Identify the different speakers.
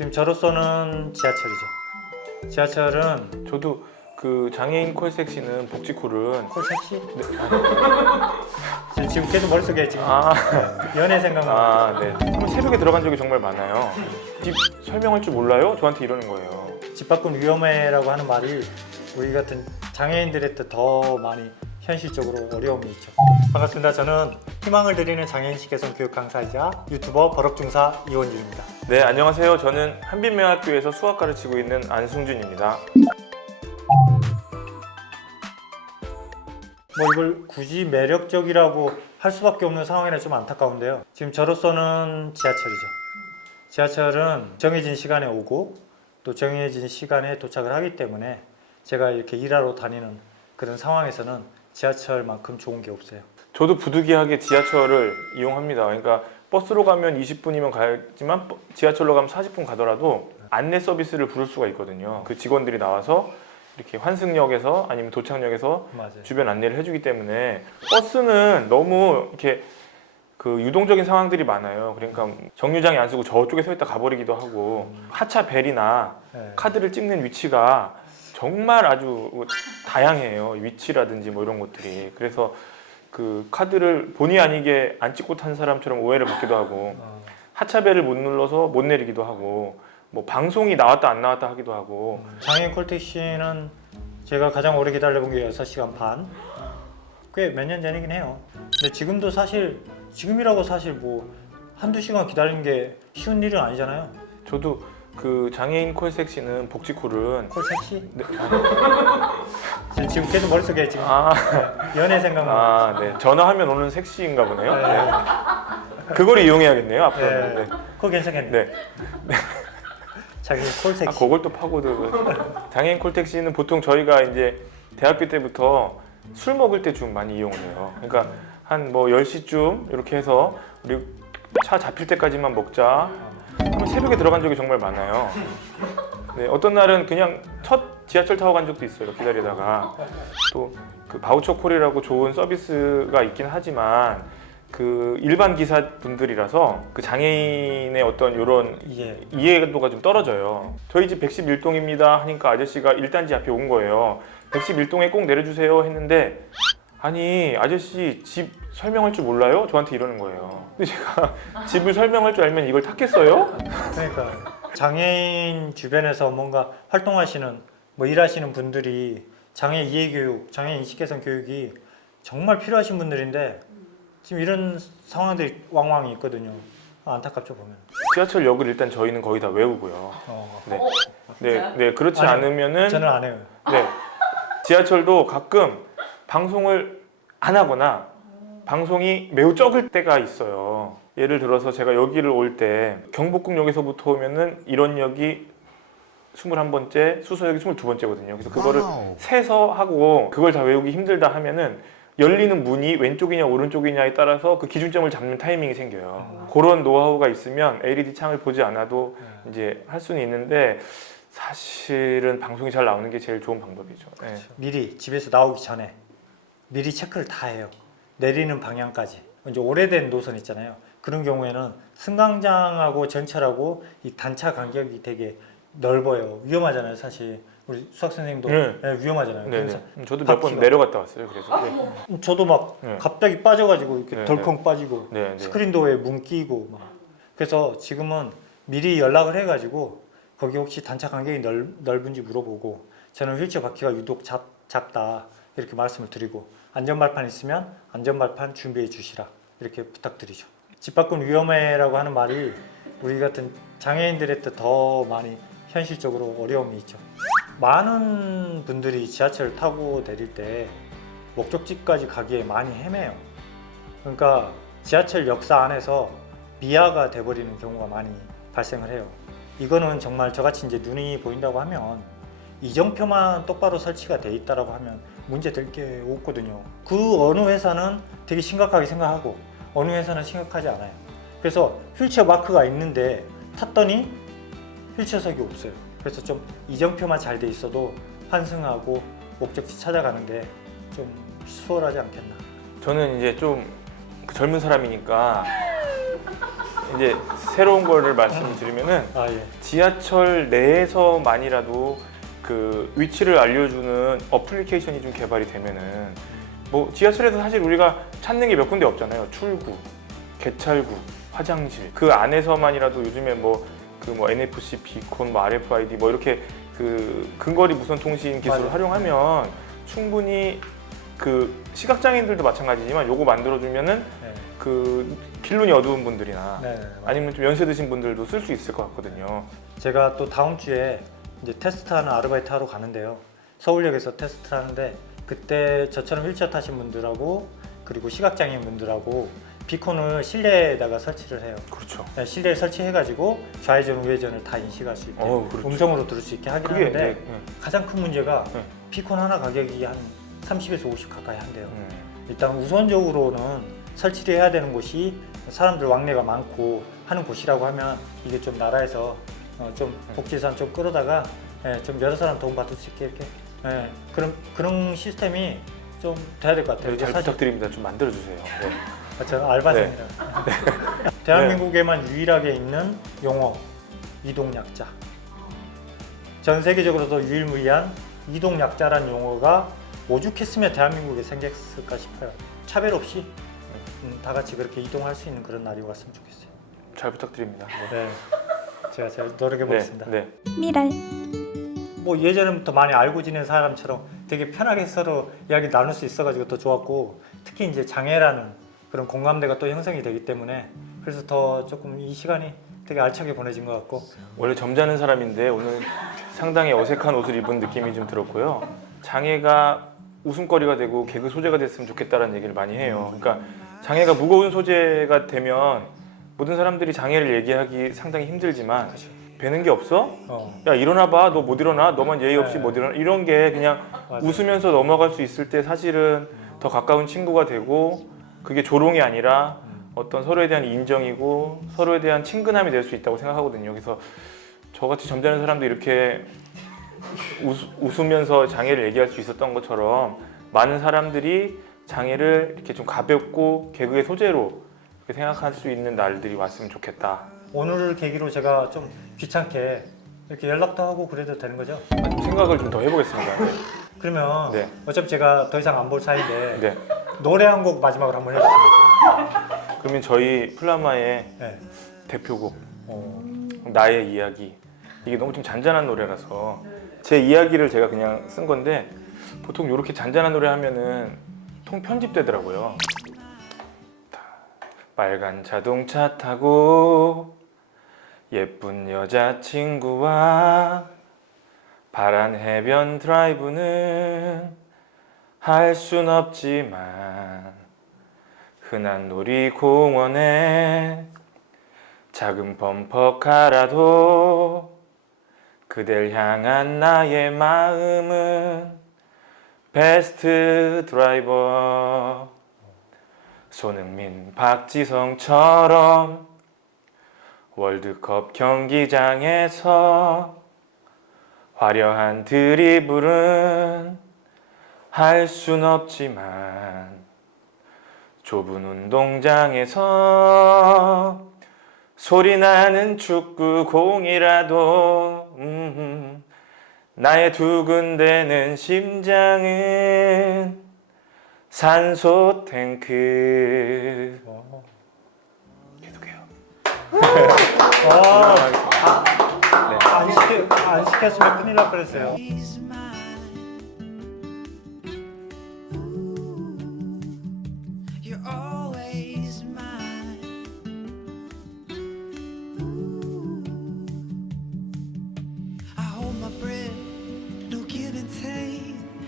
Speaker 1: 지금 저로서는 지하철이죠. 지하철은
Speaker 2: 저도 그 장애인 콜 섹시는 복지 콜은
Speaker 1: 콜 섹시? 지금- 지금 계속 머릿속에 지금
Speaker 2: 아,
Speaker 1: 연애 생각만.
Speaker 2: 아, 네. 한번 새벽에 들어간 적이 정말 많아요. 집 설명할 줄 몰라요? 저한테 이러는 거예요.
Speaker 1: 집 밖은 위험해라고 하는 말이 우리 같은 장애인들한테 더 많이 현실적으로 어려움이 있죠. 반갑습니다. 저는 희망을 드리는 장애인식 개선 교육 강사이자 유튜버 버럭중사 이원준입니다.
Speaker 2: 네, 안녕하세요. 저는 한빛매학교에서 수학 가르치고 있는 안승준입니다.
Speaker 1: 뭐 이걸 굳이 매력적이라고 할 수밖에 없는 상황이라 좀 안타까운데요. 지금 저로서는 지하철이죠. 지하철은 정해진 시간에 오고 또 정해진 시간에 도착을 하기 때문에 제가 이렇게 일하러 다니는 그런 상황에서는 지하철만큼 좋은 게 없어요.
Speaker 2: 저도 부득이하게 지하철을 이용합니다. 그러니까 버스로 가면 20분이면 가지만 버- 지하철로 가면 40분 가더라도 안내 서비스를 부를 수가 있거든요. 그 직원들이 나와서 이렇게 환승역에서 아니면 도착역에서
Speaker 1: 맞아요.
Speaker 2: 주변 안내를 해주기 때문에 버스는 너무 이렇게 그 유동적인 상황들이 많아요. 그러니까 정류장에 안 쓰고 저쪽에 서 있다 가버리기도 하고 하차 벨이나
Speaker 1: 네.
Speaker 2: 카드를 찍는 위치가 정말 아주 다양해요. 위치라든지 뭐 이런 것들이. 그래서 그 카드를 본의 아니게 안 찍고 탄 사람처럼 오해를 받기도 하고
Speaker 1: 어,
Speaker 2: 하차벨을 못 눌러서 못 내리기도 하고 뭐 방송이 나왔다 안 나왔다 하기도 하고
Speaker 1: 장애인 콜택시는 제가 가장 오래 기다려본 게 6시간 반. 꽤 몇 년 전이긴 해요. 근데 지금도 사실 지금이라고 사실 뭐 한두 시간 기다리는 게 쉬운 일은 아니잖아요.
Speaker 2: 저도 그 장애인 콜 섹시는 복지 콜은
Speaker 1: 콜 섹시?
Speaker 2: 네,
Speaker 1: 지금, 지금 계속 머릿속에 지금
Speaker 2: 아,
Speaker 1: 연애 생각만.
Speaker 2: 아, 네. 전화하면 오는 섹시인가 보네요.
Speaker 1: 네.
Speaker 2: 네. 그걸 이용해야겠네요, 앞으로는.
Speaker 1: 네.
Speaker 2: 네.
Speaker 1: 그거 괜찮겠네.
Speaker 2: 네.
Speaker 1: 자기 콜
Speaker 2: 아,
Speaker 1: 섹시.
Speaker 2: 그걸 또 파고들. 장애인 콜택시는 보통 저희가 이제 대학교 때부터 술 먹을 때 좀 많이 이용을 해요. 그러니까 한 뭐 10시쯤 이렇게 해서 우리 차 잡힐 때까지만 먹자. 새벽에 들어간 적이 정말 많아요. 네, 어떤 날은 그냥 첫 지하철 타고 간 적도 있어요. 기다리다가 또 그 바우처 콜이라고 좋은 서비스가 있긴 하지만 그 일반 기사 분들이라서 그 장애인의 어떤 이런
Speaker 1: 이게
Speaker 2: 이해도가 좀 떨어져요. 저희 집 111동입니다 하니까 아저씨가 1단지 앞에 온 거예요. 111동에 꼭 내려주세요 했는데 아니 아저씨 집 설명할 줄 몰라요? 저한테 이러는 거예요. 근데 제가 집을 설명할 줄 알면 이걸 탔겠어요?
Speaker 1: 그러니까 장애인 주변에서 뭔가 활동하시는 뭐 일하시는 분들이 장애 이해 교육, 장애 인식 개선 교육이 정말 필요하신 분들인데 지금 이런 상황들이 왕왕 있거든요. 아, 안타깝죠 보면.
Speaker 2: 지하철 역을 일단 저희는 거의 다 외우고요.
Speaker 1: 어,
Speaker 2: 네,
Speaker 3: 어,
Speaker 2: 네,
Speaker 3: 진짜요?
Speaker 2: 네 그렇지
Speaker 1: 아니요.
Speaker 2: 않으면은
Speaker 1: 저는 안 해요.
Speaker 2: 네 지하철도 가끔 방송을 안 하거나 방송이 매우 적을 때가 있어요. 예를 들어서 제가 여기를 올 때 경복궁역에서부터 오면은 이런 역이 21번째, 수서역이 22번째거든요. 그래서 그거를 세서 하고 그걸 다 외우기 힘들다 하면은 열리는 문이 왼쪽이냐 오른쪽이냐에 따라서 그 기준점을 잡는 타이밍이 생겨요. 그런 노하우가 있으면 LED 창을 보지 않아도 이제 할 수는 있는데 사실은 방송이 잘 나오는 게 제일 좋은 방법이죠. 네.
Speaker 1: 미리 집에서 나오기 전에 미리 체크를 다 해요. 내리는 방향까지. 이제 오래된 노선 있잖아요. 그런 경우에는 승강장하고 전철하고 이 단차 간격이 되게 넓어요. 위험하잖아요, 사실. 우리 수학 선생님도
Speaker 2: 네.
Speaker 1: 네, 위험하잖아요.
Speaker 2: 네,
Speaker 1: 그래서
Speaker 2: 네. 저도 몇 번
Speaker 1: 바퀴가-
Speaker 2: 내려갔다 왔어요. 그래서 네.
Speaker 1: 저도 막
Speaker 2: 네.
Speaker 1: 갑자기 빠져가지고 이렇게
Speaker 2: 네,
Speaker 1: 덜컹 빠지고
Speaker 2: 네, 네.
Speaker 1: 스크린 도어에 문 끼고 막. 그래서 지금은 미리 연락을 해가지고 거기 혹시 단차 간격이 넓, 넓은지 물어보고 저는 휠체어 바퀴가 유독 작, 작다 이렇게 말씀을 드리고 안전발판 있으면 안전발판 준비해 주시라 이렇게 부탁드리죠. 집 밖은 위험해라고 하는 말이 우리 같은 장애인들한테 더 많이 현실적으로 어려움이 있죠. 많은 분들이 지하철 타고 내릴 때 목적지까지 가기에 많이 헤매요. 그러니까 지하철 역사 안에서 미아가 돼버리는 경우가 많이 발생을 해요. 이거는 정말 저같이 이제 눈이 보인다고 하면 이정표만 똑바로 설치가 돼 있다라고 하면 문제 될 게 없거든요. 그 어느 회사는 되게 심각하게 생각하고 어느 회사는 심각하지 않아요. 그래서 휠체어 마크가 있는데 탔더니 휠체어석이 없어요. 그래서 좀 이정표만 잘 돼 있어도 환승하고 목적지 찾아가는데 좀 수월하지 않겠나.
Speaker 2: 저는 이제 좀그 젊은 사람이니까 이제 새로운 거를 말씀드리면은
Speaker 1: 아 예.
Speaker 2: 지하철 내에서만이라도 그 위치를 알려주는 어플리케이션이 좀 개발이 되면은 뭐 지하철에서 사실 우리가 찾는 게 몇 군데 없잖아요. 출구, 개찰구, 화장실 그 안에서만이라도 요즘에 뭐 그 뭐 NFC 비콘, 뭐 RFID 뭐 이렇게 그 근거리 무선 통신 기술을
Speaker 1: 맞아요.
Speaker 2: 활용하면 충분히 그 시각장애인들도 마찬가지지만 요거 만들어주면은
Speaker 1: 네.
Speaker 2: 그 길눈이 어두운 분들이나
Speaker 1: 네. 네.
Speaker 2: 아니면 좀 연세 드신 분들도 쓸 수 있을 것 같거든요.
Speaker 1: 제가 또 다음 주에 이제 테스트하는 아르바이트 하러 가는데요. 서울역에서 테스트를 하는데 그때 저처럼 휠체어 타신 분들하고 그리고 시각장애인 분들하고 비콘을 실내에다가 설치를 해요.
Speaker 2: 그렇죠.
Speaker 1: 네, 실내에 설치해가지고 좌회전 우회전을 다 인식할 수 있게
Speaker 2: 어, 그렇죠.
Speaker 1: 음성으로 들을 수 있게 하긴
Speaker 2: 그게
Speaker 1: 하는데
Speaker 2: 네, 네.
Speaker 1: 가장 큰 문제가
Speaker 2: 네.
Speaker 1: 비콘 하나 가격이 한 30에서 50 가까이 한대요.
Speaker 2: 음.
Speaker 1: 일단 우선적으로는 설치를 해야 되는 곳이 사람들 왕래가 많고 하는 곳이라고 하면 이게 좀 나라에서 어, 좀 복지산 좀 끌어다가 예, 좀 여러 사람 도움 받을 수 있게 이렇게 예, 그런 그런 시스템이 좀 돼야 될 것 같아요.
Speaker 2: 네, 잘
Speaker 1: 사실
Speaker 2: 부탁드립니다. 좀 만들어 주세요. 네.
Speaker 1: 아, 저는 알바생입니다. 대한민국에만 유일하게 있는 용어 이동약자. 전 세계적으로도 유일무이한 이동약자란 용어가 오죽했으면 대한민국에 생겼을까 싶어요. 차별 없이 음, 다 같이 그렇게 이동할 수 있는 그런 날이 왔으면 좋겠어요.
Speaker 2: 잘 부탁드립니다.
Speaker 1: 네, 제가 잘 노력해
Speaker 2: 네.
Speaker 1: 보겠습니다.
Speaker 2: 네.
Speaker 3: 미랄
Speaker 1: 뭐 예전부터 많이 알고 지낸 사람처럼 되게 편하게 서로 이야기 나눌 수 있어가지고 더 좋았고 특히 이제 장애라는 그런 공감대가 또 형성이 되기 때문에 그래서 더 조금 이 시간이 되게 알차게 보내진 것 같고
Speaker 2: 원래 점잖은 사람인데 오늘 상당히 어색한 옷을 입은 느낌이 좀 들었고요. 장애가 웃음거리가 되고 개그 소재가 됐으면 좋겠다라는 얘기를 많이 해요. 그러니까 장애가 무거운 소재가 되면 모든 사람들이 장애를 얘기하기 상당히 힘들지만 배는 게 없어?
Speaker 1: 어,
Speaker 2: 야 일어나 봐. 너 못 일어나. 너만 예의 없이
Speaker 1: 네.
Speaker 2: 못 일어나. 이런 게 그냥
Speaker 1: 맞아요.
Speaker 2: 웃으면서 넘어갈 수 있을 때 사실은 더 가까운 친구가 되고 그게 조롱이 아니라 어떤 서로에 대한 인정이고 서로에 대한 친근함이 될 수 있다고 생각하거든요. 그래서 저같이 점잖은 사람도 이렇게 웃, 웃으면서 장애를 얘기할 수 있었던 것처럼 많은 사람들이 장애를 이렇게 좀 가볍고 개그의 소재로 생각할 수 있는 날들이 왔으면 좋겠다.
Speaker 1: 오늘을 계기로 제가 좀 귀찮게 이렇게 연락도 하고 그래도 되는 거죠?
Speaker 2: 생각을 좀 더 해보겠습니다. 네.
Speaker 1: 그러면
Speaker 2: 네.
Speaker 1: 어차피 제가 더 이상 안 볼 사이인데
Speaker 2: 네.
Speaker 1: 노래 한 곡 마지막으로 한번 해주시면
Speaker 2: 그러면 저희 플라마의
Speaker 1: 네.
Speaker 2: 대표곡
Speaker 1: 어,
Speaker 2: 나의 이야기 이게 너무 좀 잔잔한 노래라서 제 이야기를 제가 그냥 쓴 건데 보통 이렇게 잔잔한 노래 하면은 통 편집되더라고요. 빨간 자동차 타고 예쁜 여자친구와 파란 해변 드라이브는 할 순 없지만 흔한 놀이공원에 작은 범퍼카라도 그댈 향한 나의 마음은 베스트 드라이버 손흥민 박지성처럼 월드컵 경기장에서 화려한 드리블은 할 순 없지만 좁은 운동장에서 소리 나는 축구 공이라도 음, 나의 두근대는 심장은 산소 탱크
Speaker 1: 어.
Speaker 2: 계속해요.
Speaker 1: 와,
Speaker 2: 네.
Speaker 1: 안 시켜 안 시켰으면 큰일 날 뻔했어요.